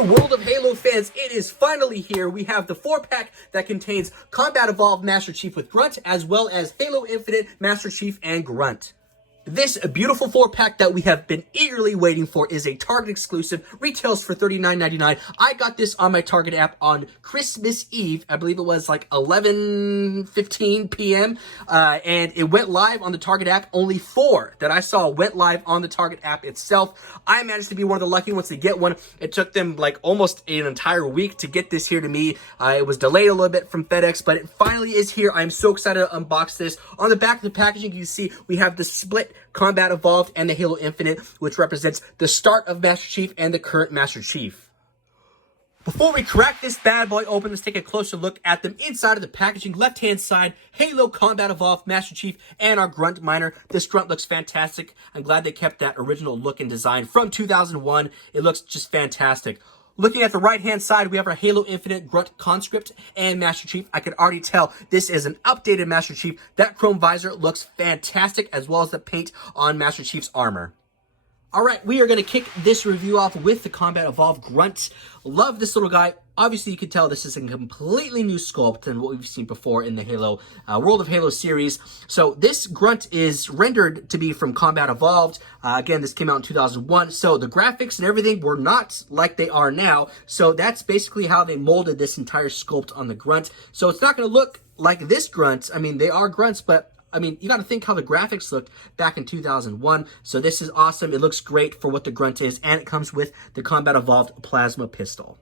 Hey, World of Halo fans, it is finally here. We have the 4-pack that contains Combat Evolved Master Chief with Grunt, as well as Halo Infinite Master Chief and Grunt. This beautiful 4-pack that we have been eagerly waiting for is a Target exclusive, retails for $39.99. I got this on my Target app on Christmas Eve. I believe it was like 11:15 p.m. And it went live on the Target app. Only 4 that I saw went live on the Target app itself. I managed to be one of the lucky ones to get one. It took them like almost an entire week to get this here to me. It was delayed a little bit from FedEx, but it finally is here. I'm so excited to unbox this. On the back of the packaging, you can see we have the split Combat Evolved and the Halo Infinite, which represents the start of Master Chief and the current Master Chief. Before we crack this bad boy open, let's take a closer look at them inside of the packaging. Left-hand side, Halo Combat Evolved Master Chief and our Grunt Miner. This Grunt looks fantastic. I'm glad they kept that original look and design from 2001. It looks just fantastic. Looking at the right-hand side, we have our Halo Infinite Grunt Conscript and Master Chief. I can already tell this is an updated Master Chief. That chrome visor looks fantastic, as well as the paint on Master Chief's armor. All right, we are going to kick this review off with the Combat Evolved Grunt. Love this little guy. Obviously, you can tell this is a completely new sculpt than what we've seen before in the Halo World of Halo series. So this Grunt is rendered to be from Combat Evolved. Again, this came out in 2001. So the graphics and everything were not like they are now. So that's basically how they molded this entire sculpt on the Grunt. So it's not going to look like this Grunt. I mean, they are Grunts, but I mean, you got to think how the graphics looked back in 2001. So this is awesome. It looks great for what the Grunt is, and it comes with the Combat Evolved Plasma Pistol.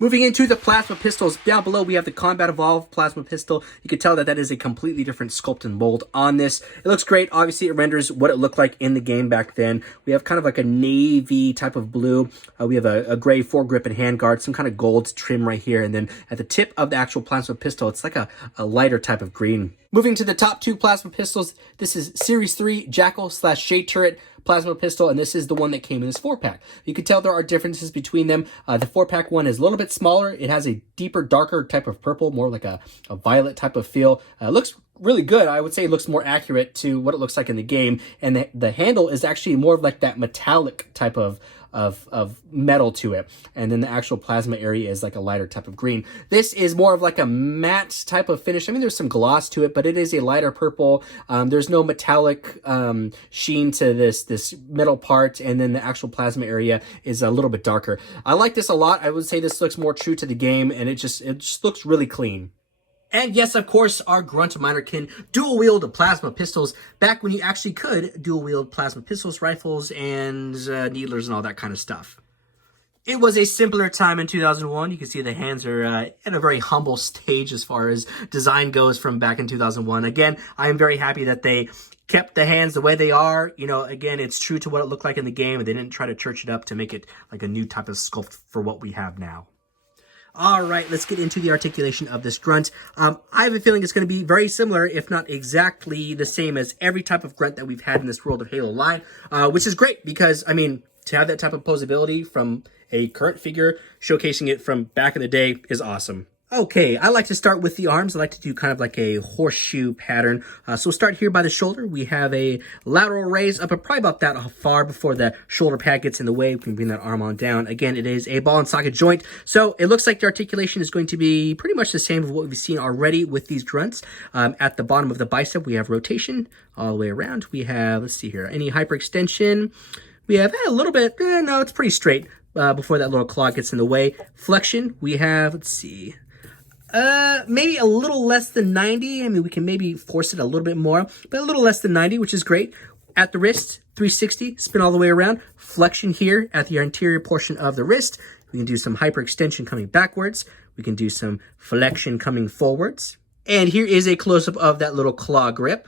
Moving into the plasma pistols, down below we have the Combat Evolved Plasma Pistol. You can tell that that is a completely different sculpt and mold on this. It looks great. Obviously, it renders what it looked like in the game back then. We have kind of like a navy type of blue. We have a gray foregrip and handguard, some kind of gold trim right here. And then at the tip of the actual plasma pistol, it's like a lighter type of green. Moving to the top 2 plasma pistols, this is Series 3 Jackal/Shade Turret Plasma Pistol, and this is the one that came in this 4-pack. You can tell there are differences between them. The 4-pack one is a little bit smaller. It has a deeper, darker type of purple, more like a violet type of feel. Looks really good. I would say it looks more accurate to what it looks like in the game, and the handle is actually more of like that metallic type of metal to it, and then the actual plasma area is like a lighter type of green. This is more of like a matte type of finish. I mean, there's some gloss to it, but it is a lighter purple. There's no metallic sheen to this metal part, and then the actual plasma area is a little bit darker. I like this a lot. I would say this looks more true to the game, and it just looks really clean. And yes, of course, our Grunt Miner can dual-wield the plasma pistols back when you actually could dual-wield plasma pistols, rifles, and needlers and all that kind of stuff. It was a simpler time in 2001. You can see the hands are at a very humble stage as far as design goes from back in 2001. Again, I am very happy that they kept the hands the way they are. You know, again, it's true to what it looked like in the game, and they didn't try to church it up to make it like a new type of sculpt for what we have now. All right, let's get into the articulation of this Grunt. I have a feeling it's going to be very similar, if not exactly the same as every type of Grunt that we've had in this World of Halo line, which is great because, I mean, to have that type of posability from a current figure, showcasing it from back in the day is awesome. Okay, I like to start with the arms. I like to do kind of like a horseshoe pattern. So we'll start here by the shoulder. We have a lateral raise up probably about that far before the shoulder pad gets in the way. We can bring that arm on down. Again, it is a ball and socket joint. So it looks like the articulation is going to be pretty much the same as what we've seen already with these Grunts. At the bottom of the bicep, we have rotation all the way around. We have, let's see here, any hyperextension. We have a little bit, no, it's pretty straight before that little claw gets in the way. Flexion, we have, let's see, maybe a little less than 90. I mean, we can maybe force it a little bit more, but a little less than 90, which is great. At the wrist, 360, spin all the way around. Flexion here at the anterior portion of the wrist. We can do some hyperextension coming backwards. We can do some flexion coming forwards. And here is a close-up of that little claw grip.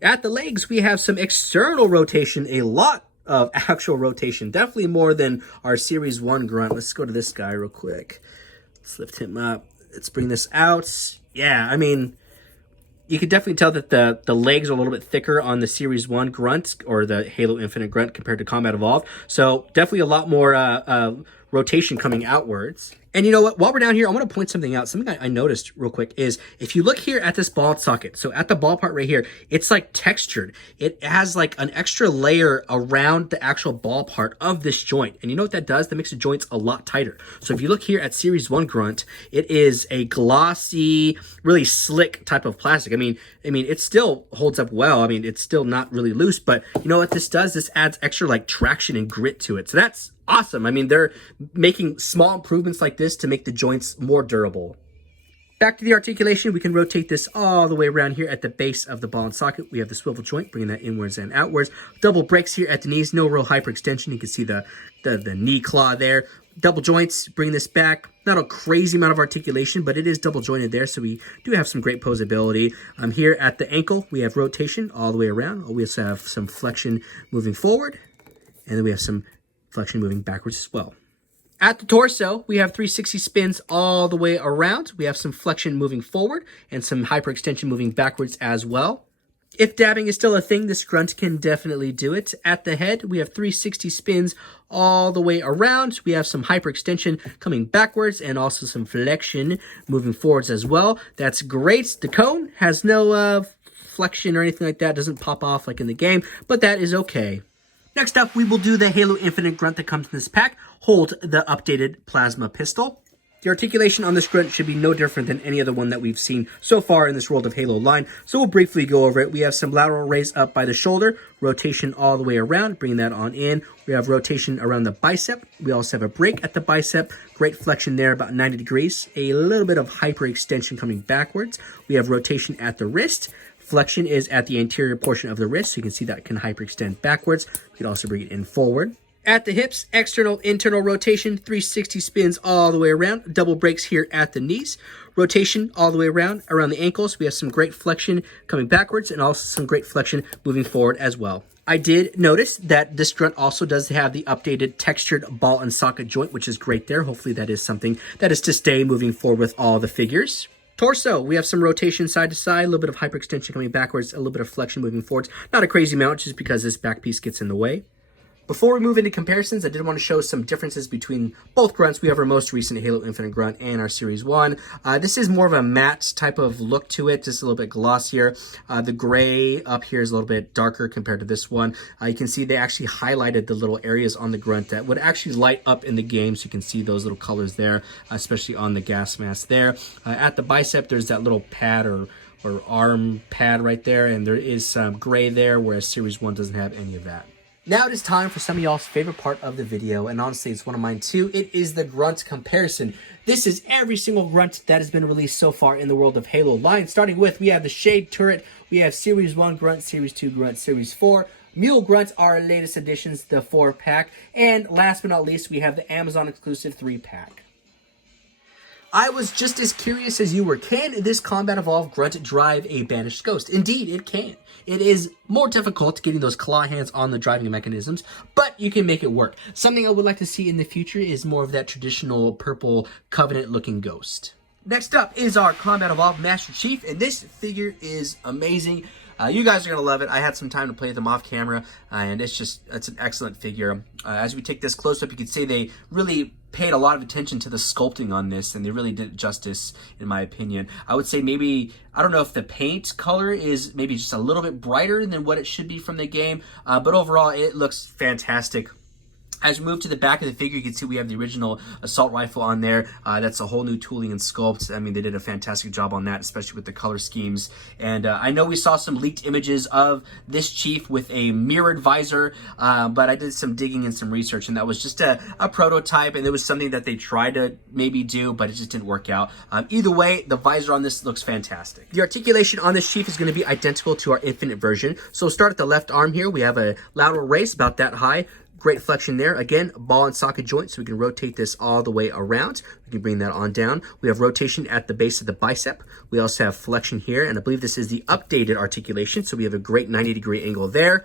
At the legs, we have some external rotation, a lot of actual rotation, definitely more than our Series 1 Grunt. Let's go to this guy real quick. Let's lift him up. Let's bring this out. Yeah, I mean, you can definitely tell that the legs are a little bit thicker on the Series 1 Grunt or the Halo Infinite Grunt compared to Combat Evolved. So definitely a lot more rotation coming outwards. And you know what? While we're down here, I want to point something out. Something I noticed real quick is if you look here at this ball socket, so at the ball part right here, it's like textured. It has like an extra layer around the actual ball part of this joint. And you know what that does? That makes the joints a lot tighter. So if you look here at Series 1 Grunt, it is a glossy, really slick type of plastic. I mean, it still holds up well. I mean, it's still not really loose, but you know what this does? This adds extra like traction and grit to it. So that's awesome. I mean, they're making small improvements like this to make the joints more durable. Back to the articulation, we can rotate this all the way around here at the base of the ball and socket. We have the swivel joint, bringing that inwards and outwards. Double brakes here at the knees, no real hyperextension. You can see the knee claw there. Double joints, bring this back. Not a crazy amount of articulation, but it is double jointed there, so we do have some great posability. Here at the ankle, we have rotation all the way around. We also have some flexion moving forward, and then we have some flexion moving backwards as well. At the torso, we have 360 spins all the way around. We have some flexion moving forward and some hyperextension moving backwards as well. If dabbing is still a thing, this grunt can definitely do it. At the head, we have 360 spins all the way around. We have some hyperextension coming backwards and also some flexion moving forwards as well. That's great. The cone has no flexion or anything like that. It doesn't pop off like in the game, but that is okay. Next up, we will do the Halo Infinite Grunt that comes in this pack. Hold the updated plasma pistol. The articulation on this grunt should be no different than any other one that we've seen so far in this World of Halo line, so we'll briefly go over it. We have some lateral raise up by the shoulder, rotation all the way around, bring that on in. We have rotation around the bicep. We also have a break at the bicep, great flexion there, about 90 degrees. A little bit of hyperextension coming backwards. We have rotation at the wrist. Flexion is at the anterior portion of the wrist, so you can see that can hyperextend backwards. You can also bring it in forward. At the hips, external, internal rotation, 360 spins all the way around. Double breaks here at the knees. Rotation all the way around the ankles. We have some great flexion coming backwards and also some great flexion moving forward as well. I did notice that this grunt also does have the updated textured ball and socket joint, which is great there. Hopefully that is something that is to stay moving forward with all the figures. Torso, we have some rotation side to side, a little bit of hyperextension coming backwards, a little bit of flexion moving forwards. Not a crazy amount just because this back piece gets in the way. Before we move into comparisons, I did want to show some differences between both grunts. We have our most recent Halo Infinite Grunt and our Series 1. This is more of a matte type of look to it, just a little bit glossier. The gray up here is a little bit darker compared to this one. You can see they actually highlighted the little areas on the grunt that would actually light up in the game, so you can see those little colors there, especially on the gas mask there. At the bicep, there's that little pad or arm pad right there, and there is some gray there, whereas Series 1 doesn't have any of that. Now it is time for some of y'all's favorite part of the video, and honestly, it's one of mine too. It is the grunt comparison. This is every single grunt that has been released so far in the World of Halo line. Starting with, we have the Shade Turret, we have Series 1 Grunt, Series 2 Grunt, Series 4. Mule Grunts are our latest additions, the 4-pack. And last but not least, we have the Amazon exclusive 3-pack. I was just as curious as you were. Can this Combat Evolved Grunt drive a Banished Ghost? Indeed, it can. It is more difficult getting those claw hands on the driving mechanisms, but you can make it work. Something I would like to see in the future is more of that traditional purple Covenant-looking ghost. Next up is our Combat Evolved Master Chief, and this figure is amazing. You guys are going to love it. I had some time to play them off camera, and it's an excellent figure. As we take this close up, you can see they really paid a lot of attention to the sculpting on this, and they really did it justice, in my opinion. I would say maybe, I don't know if the paint color is maybe just a little bit brighter than what it should be from the game, but overall, it looks fantastic. As we move to the back of the figure, you can see we have the original assault rifle on there. That's a whole new tooling and sculpt. I mean, they did a fantastic job on that, especially with the color schemes. And I know we saw some leaked images of this chief with a mirrored visor, but I did some digging and some research, and that was just a prototype, and it was something that they tried to maybe do, but it just didn't work out. Either way, the visor on this looks fantastic. The articulation on this chief is going to be identical to our Infinite version. So start at the left arm here. We have a lateral raise about that high. Great flexion there. Again, ball and socket joint, so we can rotate this all the way around. We can bring that on down. We have rotation at the base of the bicep. We also have flexion here, and I believe this is the updated articulation, so we have a great 90-degree angle there.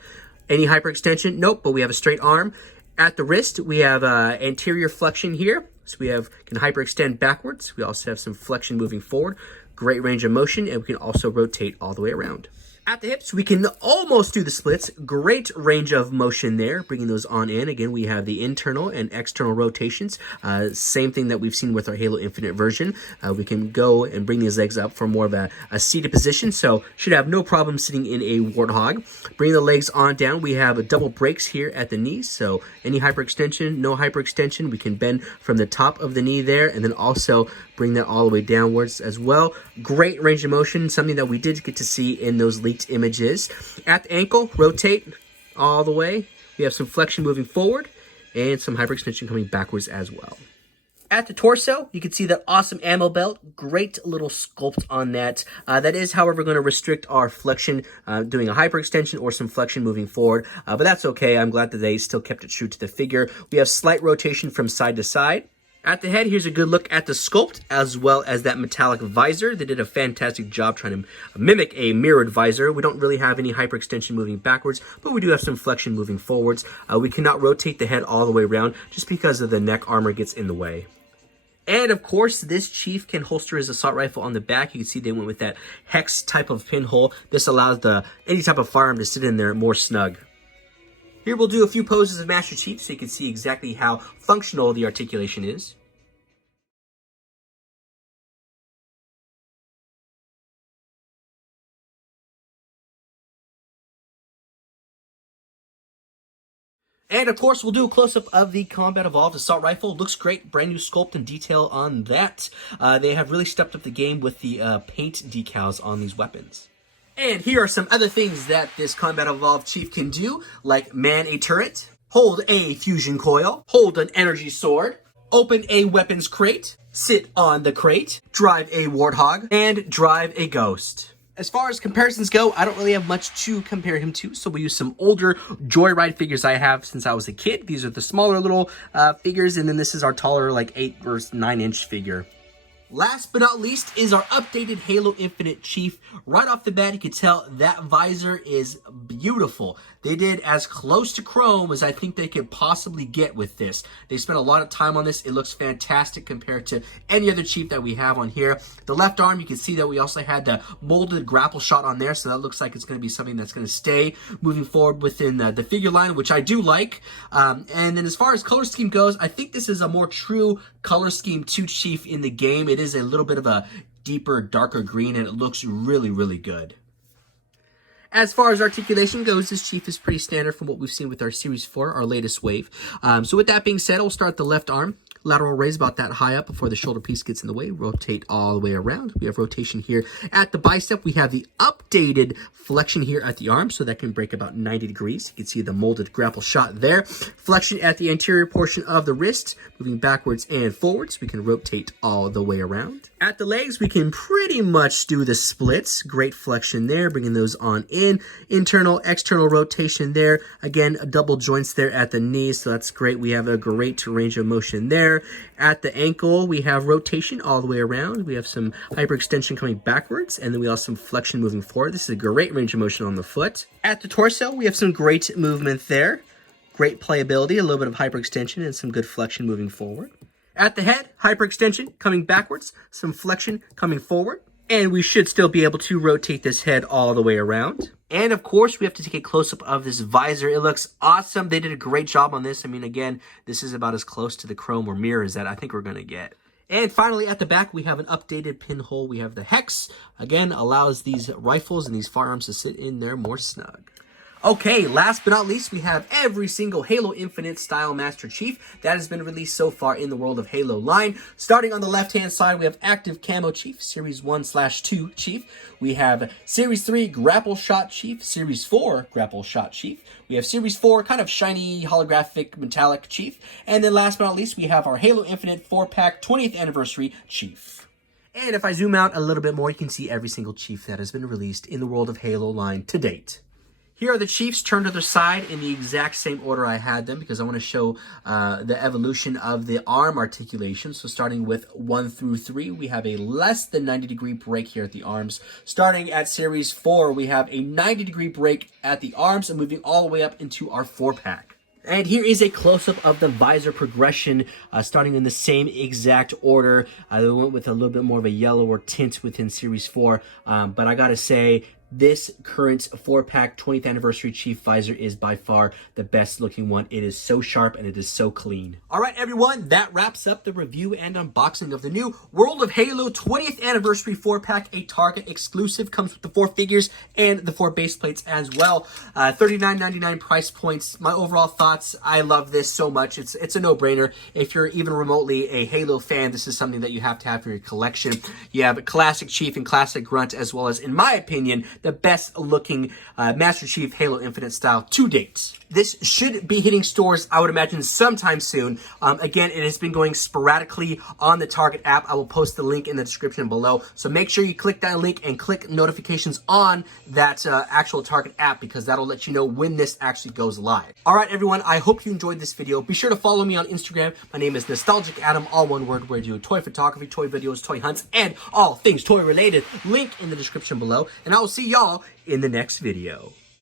Any hyperextension? Nope, but we have a straight arm. At the wrist, we have anterior flexion here, so we can hyperextend backwards. We also have some flexion moving forward. Great range of motion, and we can also rotate all the way around. At the hips, we can almost do the splits. Great range of motion there, bringing those on in. Again, we have the internal and external rotations. Same thing that we've seen with our Halo Infinite version. We can go and bring these legs up for more of a seated position, so should have no problem sitting in a warthog. Bring the legs on down. We have double breaks here at the knees, so any hyperextension, no hyperextension. We can bend from the top of the knee there, and then also bring that all the way downwards as well. Great range of motion, something that we did get to see in those leaked images. At the ankle, rotate all the way. We have some flexion moving forward and some hyperextension coming backwards as well. At the torso, you can see that awesome ammo belt. Great little sculpt on that. That is, however, going to restrict our flexion, doing a hyperextension or some flexion moving forward. But that's okay. I'm glad that they still kept it true to the figure. We have slight rotation from side to side. At the head, here's a good look at the sculpt, as well as that metallic visor. They did a fantastic job trying to mimic a mirrored visor. We don't really have any hyperextension moving backwards, but we do have some flexion moving forwards. We cannot rotate the head all the way around just because of the neck armor gets in the way. And of course, this Chief can holster his assault rifle on the back. You can see they went with that hex type of pinhole. This allows any type of firearm to sit in there more snug. Here we'll do a few poses of Master Chief so you can see exactly how functional the articulation is. And of course, we'll do a close-up of the Combat Evolved Assault Rifle. Looks great, brand new sculpt and detail on that. They have really stepped up the game with the paint decals on these weapons. And here are some other things that this Combat Evolved Chief can do, like man a turret, hold a fusion coil, hold an energy sword, open a weapons crate, sit on the crate, drive a warthog, and drive a ghost. As far as comparisons go, I don't really have much to compare him to, so we'll use some older Joyride figures I have since I was a kid. These are the smaller little figures, and then this is our taller, like 8 or 9-inch figure. Last but not least is our updated Halo Infinite Chief. Right off the bat, you can tell that visor is beautiful. They did as close to chrome as I think they could possibly get with this. They spent a lot of time on this. It looks fantastic compared to any other Chief that we have on here. The left arm, you can see that we also had the molded grapple shot on there, so that looks like it's going to be something that's going to stay moving forward within the figure line, which I do like. And then as far as color scheme goes, I think this is a more true color scheme to Chief in the game. It is a little bit of a deeper, darker green, and it looks really, really good. As far as articulation goes, this Chief is pretty standard from what we've seen with our Series 4, our latest wave. So with that being said, we'll start the left arm. Lateral raise about that high up before the shoulder piece gets in the way. Rotate all the way around. We have rotation here at the bicep. We have the updated flexion here at the arm, so that can break about 90 degrees. You can see the molded grapple shot there. Flexion at the anterior portion of the wrist, moving backwards and forwards. We can rotate all the way around. At the legs, we can pretty much do the splits. Great flexion there, bringing those on in. Internal, external rotation there. Again, double joints there at the knees, so that's great. We have a great range of motion there. At the ankle, we have rotation all the way around. We have some hyperextension coming backwards, and then we also have some flexion moving forward. This is a great range of motion on the foot. At the torso, we have some great movement there. Great playability, a little bit of hyperextension, and some good flexion moving forward. At the head, hyperextension coming backwards, some flexion coming forward. And we should still be able to rotate this head all the way around. And of course, we have to take a close-up of this visor. It looks awesome. They did a great job on this. I mean, again, this is about as close to the chrome or mirrors that I think we're going to get. And finally, at the back, we have an updated pinhole. We have the hex. Again, allows these rifles and these firearms to sit in there more snug. Okay, last but not least, we have every single Halo Infinite style Master Chief that has been released so far in the World of Halo line. Starting on the left-hand side, we have Active Camo Chief, Series 1/2 Chief. We have Series 3 Grapple Shot Chief, Series 4 Grapple Shot Chief. We have Series 4 kind of shiny, holographic, metallic Chief. And then last but not least, we have our Halo Infinite 4-pack 20th Anniversary Chief. And if I zoom out a little bit more, you can see every single Chief that has been released in the World of Halo line to date. Here are the Chiefs turned to their side in the exact same order I had them because I want to show the evolution of the arm articulation. So starting with 1 through 3, we have a less than 90-degree break here at the arms. Starting at Series 4, we have a 90-degree break at the arms and moving all the way up into our 4-pack. And here is a close-up of the visor progression, starting in the same exact order. I went with a little bit more of a yellower tint within Series 4, but I gotta say, this current 4-pack 20th anniversary Chief visor is by far the best looking one. It is so sharp and it is so clean. All right, everyone, that wraps up the review and unboxing of the new World of Halo 20th anniversary 4-pack, a Target exclusive. Comes with the 4 figures and the 4 base plates as well. $39.99 price points. My overall thoughts, I love this so much. It's a no-brainer. If you're even remotely a Halo fan, this is something that you have to have for your collection. You have Classic Chief and Classic Grunt, as well as, in my opinion, the best looking Master Chief Halo Infinite style to date. This should be hitting stores, I would imagine, sometime soon. Again, it has been going sporadically on the Target app. I will post the link in the description below. So make sure you click that link and click notifications on that actual Target app, because that'll let you know when this actually goes live. All right, everyone, I hope you enjoyed this video. Be sure to follow me on Instagram. My name is Nostalgic Adam, all one word, where I do toy photography, toy videos, toy hunts, and all things toy related. Link in the description below. And I will see y'all in the next video.